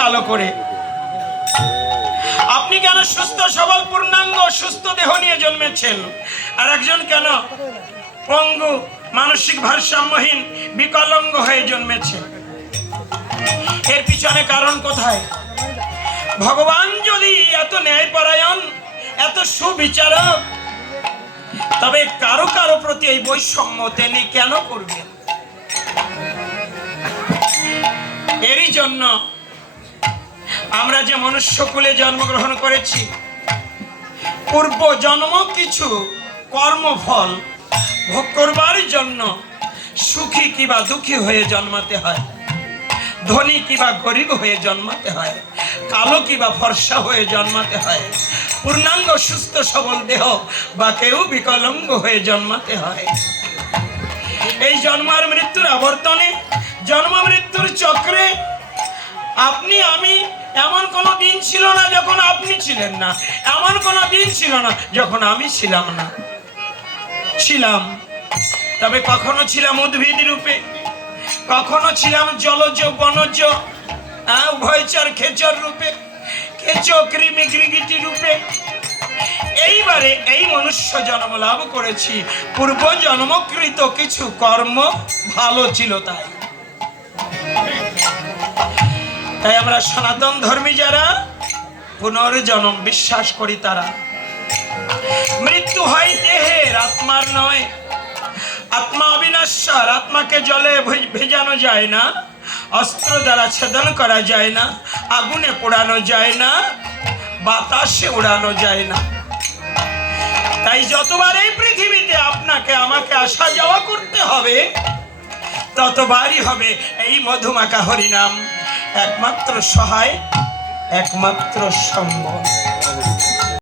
কালো করে। আপনি কেন সুস্থ, সবল, পূর্ণাঙ্গ, সুস্থ দেহ নিয়ে জন্মেছেন? আর একজন কেন পঙ্গু, মানসিক ভারসাম্যহীন, বিকলঙ্গ হয়ে জন্মেছে? এর পিছনে কারণ কোথায়? ভগবান যদি এত ন্যায়পরায়ণ, এত সুবিচারক, তবে কারও কারও প্রতি এই বৈষম্য তিনি কেন করবেন? এরই জন্য আমরা যে মনুষ্যকুলে জন্মগ্রহণ করেছি, পূর্ব জন্ম কিছু কর্মফল ভোগ করবার জন্য সুখী কিবা দুঃখী হয়ে জন্মাতে হয়, ধনী কিবা গরিব হয়ে জন্মাতে হয়, কালো কিবা ফর্সা হয়ে জন্মাতে হয়, পূর্ণাঙ্গ, সুস্থ, সবল দেহ বা কেউ বিকলঙ্গ হয়ে জন্মাতে হয়। এই জন্ম আর মৃত্যুর আবর্তনে, জন্ম মৃত্যুর চক্রে আপনি, আমি এমন কোনো দিন ছিল না যখন আপনি ছিলেন না। এমন কোনো দিন ছিল না যখন আমি ছিলাম না। ছিলাম। তবে কখনো ছিলাম উদ্ভিদ রূপে, কখনো ছিলাম জলজ, বনজ উভয়চর খেচর রূপে, খেচো, কৃমি কৃগিটি রূপে। এইবারে এই মনুষ্য জন্ম লাভ করেছি। পূর্ব জন্মকৃত কিছু কর্ম ভালো ছিল তাই। তাই আমরা সনাতন ধর্মী যারা, পুনর্জন্ম বিশ্বাস করি তারা। মৃত্যু হয় দেহের আত্মার নয়। আত্মা অবিনাশ্বর, আত্মাকে জলে ভেজানো যায় না। অস্ত্র দ্বারা ছেদন করা যায় না। আগুনে পোড়ানো যায় না। বাতাসে উড়ানো যায় না। তাই যতবার এই পৃথিবীতে আপনাকে, আমাকে আসা যাওয়া করতে হবে, ততবারই হবে এই মধুমাকা হরিনাম। একমাত্র সহায় একমাত্র সম্বল।